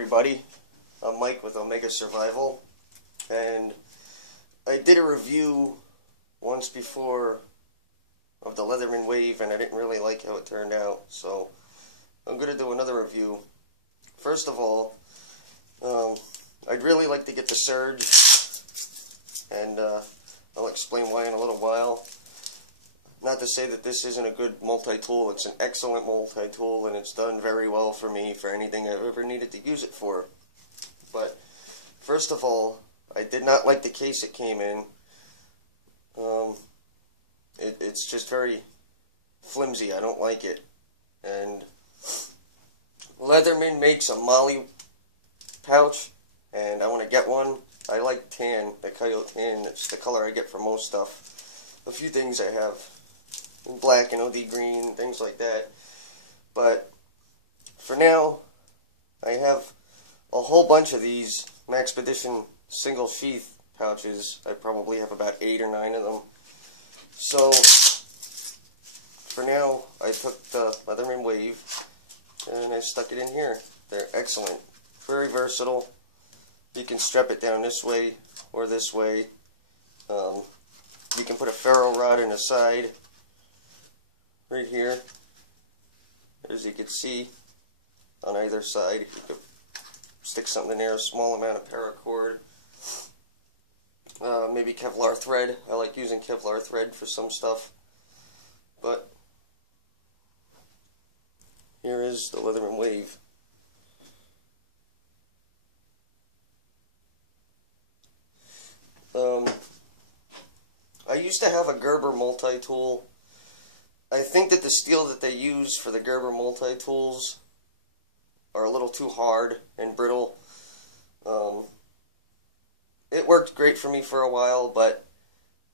everybody? I'm Mike with Omega Survival, and I did a review once before of the Leatherman Wave, and I didn't really like how it turned out, so I'm going to do another review. First of all, I'd really like to get the Surge, and I'll explain why in a little while. Not to say that this isn't a good multi-tool, it's an excellent multi-tool, and it's done very well for me for anything I've ever needed to use it for. But, first of all, I did not like the case it came in. It's just very flimsy, I don't like it. And Leatherman makes a Molly pouch, and I want to get one. I like tan, the coyote tan, it's the color I get for most stuff. A few things I have. Black and OD green, things like that. But for now, I have a whole bunch of these Maxpedition single sheath pouches. I probably have about 8 or 9 of them. So for now, I took the Leatherman Wave and I stuck it in here. They're excellent, very versatile. You can strap it down this way or this way. You can put a ferro rod in the side. Right here, as you can see, on either side, you could stick something in there, a small amount of paracord, maybe Kevlar thread. I like using Kevlar thread for some stuff, but here is the Leatherman Wave. I used to have a Gerber multi-tool. I think that the steel that they use for the Gerber multi-tools are a little too hard and brittle. It worked great for me for a while, but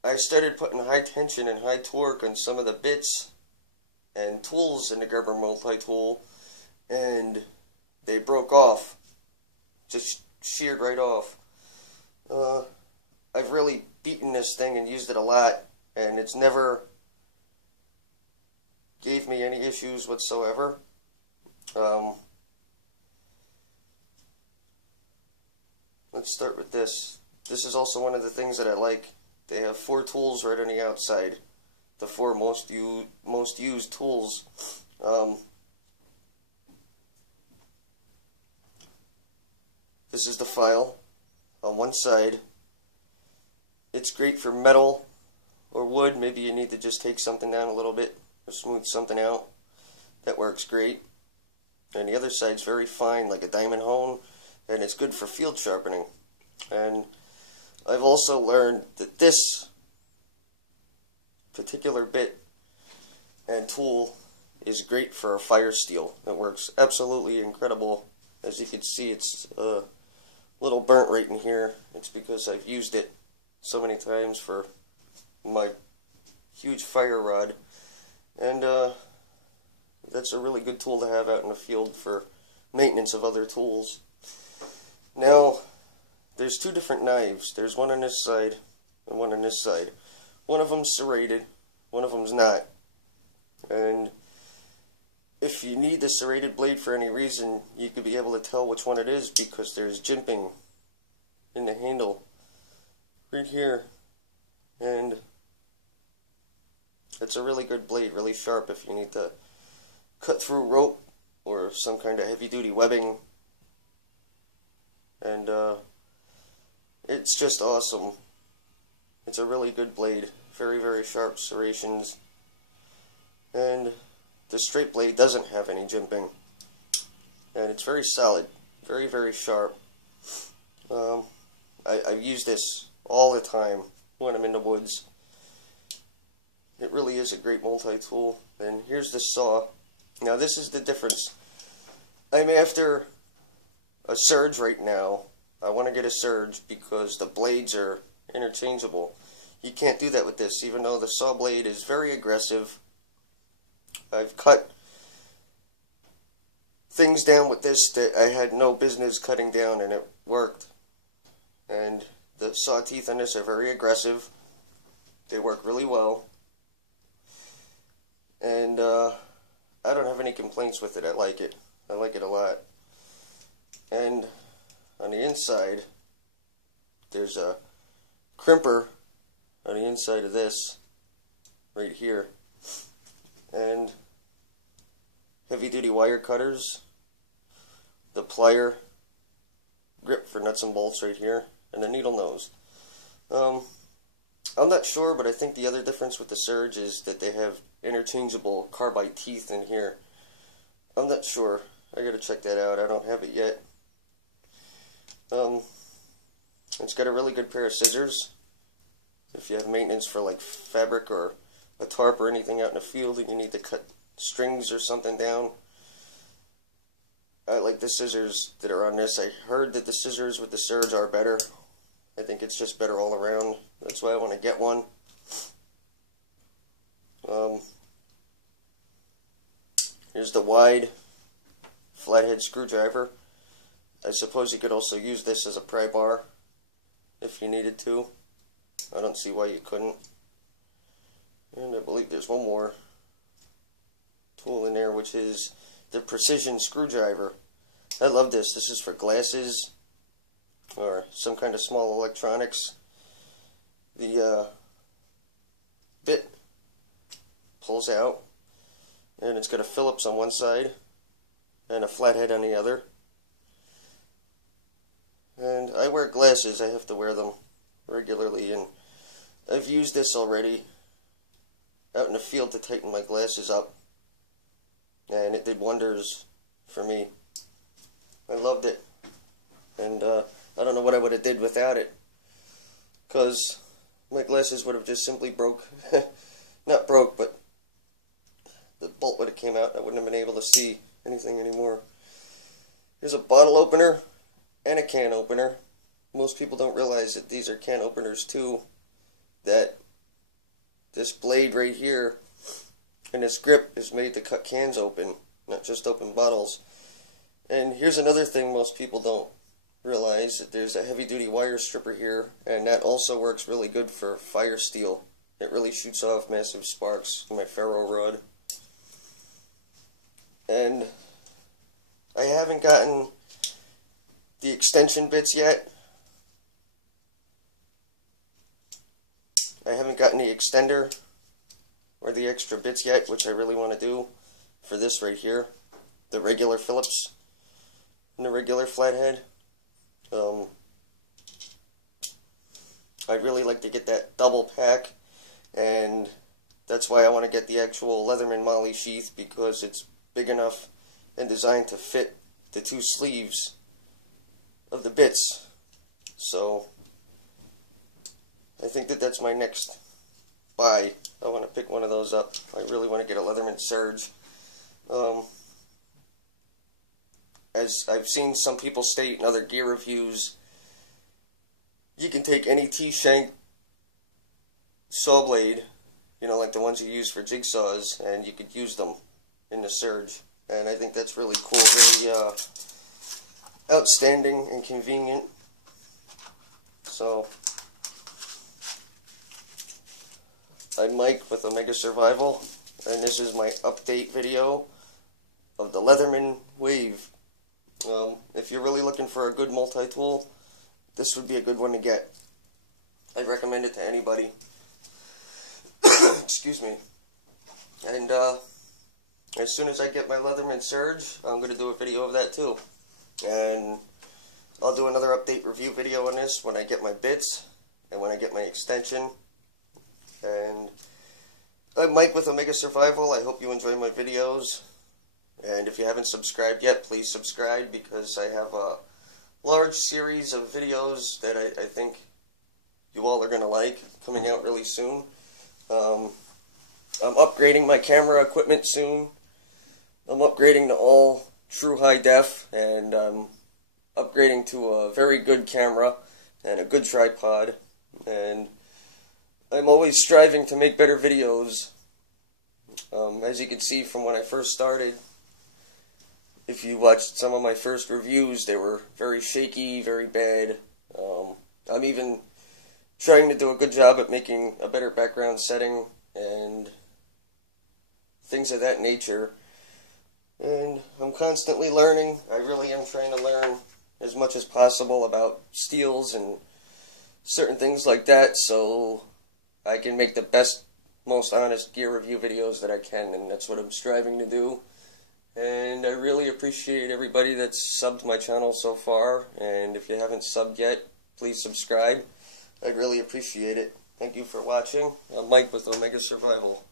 I started putting high tension and high torque on some of the bits and tools in the Gerber multi-tool, and they broke off. Just sheared right off. I've really beaten this thing and used it a lot, and it's never gave me any issues whatsoever. Let's start with this. This is also one of the things that I like. They have 4 tools right on the outside. The 4 most used tools. This is the file on one side. It's great for metal or wood. Maybe you need to just take something down a little bit or smooth something out. That works great. And the other side's very fine, like a diamond hone, and it's good for field sharpening. And I've also learned that this particular bit and tool is great for a fire steel. It works absolutely incredible. As you can see, it's a little burnt right in here. It's because I've used it so many times for my huge fire rod. And that's a really good tool to have out in the field for maintenance of other tools. Now, there's 2 different knives. There's one on this side and one on this side. One of them's serrated, one of them's not. And if you need the serrated blade for any reason, you could be able to tell which one it is because there's jimping in the handle right here. And it's a really good blade, really sharp if you need to cut through rope or some kind of heavy-duty webbing. And it's just awesome. It's a really good blade. Very, very sharp serrations. And the straight blade doesn't have any jimping. And it's very solid. Very, very sharp. I use this all the time when I'm in the woods. It really is a great multi-tool. And here's the saw. Now this is the difference. I'm after a Surge right now. I want to get a Surge because the blades are interchangeable. You can't do that with this, even though the saw blade is very aggressive. I've cut things down with this that I had no business cutting down, and it worked. And the saw teeth on this are very aggressive. They work really well. And I don't have any complaints with it. I like it. I like it a lot. And on the inside, there's a crimper on the inside of this, right here. And heavy duty wire cutters, the plier grip for nuts and bolts right here, and a needle nose. I'm not sure, but I think the other difference with the Surge is that they have interchangeable carbide teeth in here. I'm not sure. I gotta check that out. I don't have it yet. It's got a really good pair of scissors. If you have maintenance for like fabric or a tarp or anything out in the field and you need to cut strings or something down, I like the scissors that are on this. I heard that the scissors with the Surge are better. I think it's just better all around. That's why I want to get one. Here's the wide flathead screwdriver. I suppose you could also use this as a pry bar if you needed to. I don't see why you couldn't. And I believe there's one more tool in there, which is the precision screwdriver. I love this. This is for glasses or some kind of small electronics. The bit pulls out, and it's got a Phillips on one side and a flathead on the other. And I wear glasses. I have to wear them regularly, and I've used this already out in the field to tighten my glasses up, and it did wonders for me. I loved it, and I don't know what I would have did without it, because my glasses would have just simply broke. Not broke, but the bolt would have came out and I wouldn't have been able to see anything anymore. Here's a bottle opener and a can opener. Most people don't realize that these are can openers too, that this blade right here and this grip is made to cut cans open, not just open bottles. And here's another thing most people don't realize, that there's a heavy-duty wire stripper here, and that also works really good for fire steel. It really shoots off massive sparks in my ferro rod. And I haven't gotten the extension bits yet. I haven't gotten the extender or the extra bits yet, which I really want to do for this right here, the regular Phillips and the regular flathead. I'd really like to get that double pack, and that's why I want to get the actual Leatherman Molly sheath, because it's big enough and designed to fit the two sleeves of the bits. So I think that that's my next buy. I want to pick one of those up. I really want to get a Leatherman Surge. As I've seen some people state in other gear reviews, you can take any T-shank saw blade, you know, like the ones you use for jigsaws, and you could use them in the Surge. And I think that's really cool, really outstanding and convenient. So I'm Mike with Omega Survival, and this is my update video of the Leatherman Wave. If you're really looking for a good multi-tool, this would be a good one to get. I'd recommend it to anybody. Excuse me. And as soon as I get my Leatherman Surge, I'm going to do a video of that too. And I'll do another update review video on this when I get my bits and when I get my extension. And I'm Mike with Omega Survival. I hope you enjoy my videos. And if you haven't subscribed yet, please subscribe, because I have a large series of videos that I think you all are going to like, coming out really soon. I'm upgrading my camera equipment soon. I'm upgrading to all true high def, and I'm upgrading to a very good camera and a good tripod. And I'm always striving to make better videos. As you can see from when I first started, if you watched some of my first reviews, they were very shaky, very bad. I'm even trying to do a good job at making a better background setting and things of that nature. And I'm constantly learning. I really am trying to learn as much as possible about steels and certain things like that, so I can make the best, most honest gear review videos that I can, and that's what I'm striving to do. And I really appreciate everybody that's subbed my channel so far, and if you haven't subbed yet, please subscribe. I'd really appreciate it. Thank you for watching. I'm Mike with Omega Survival.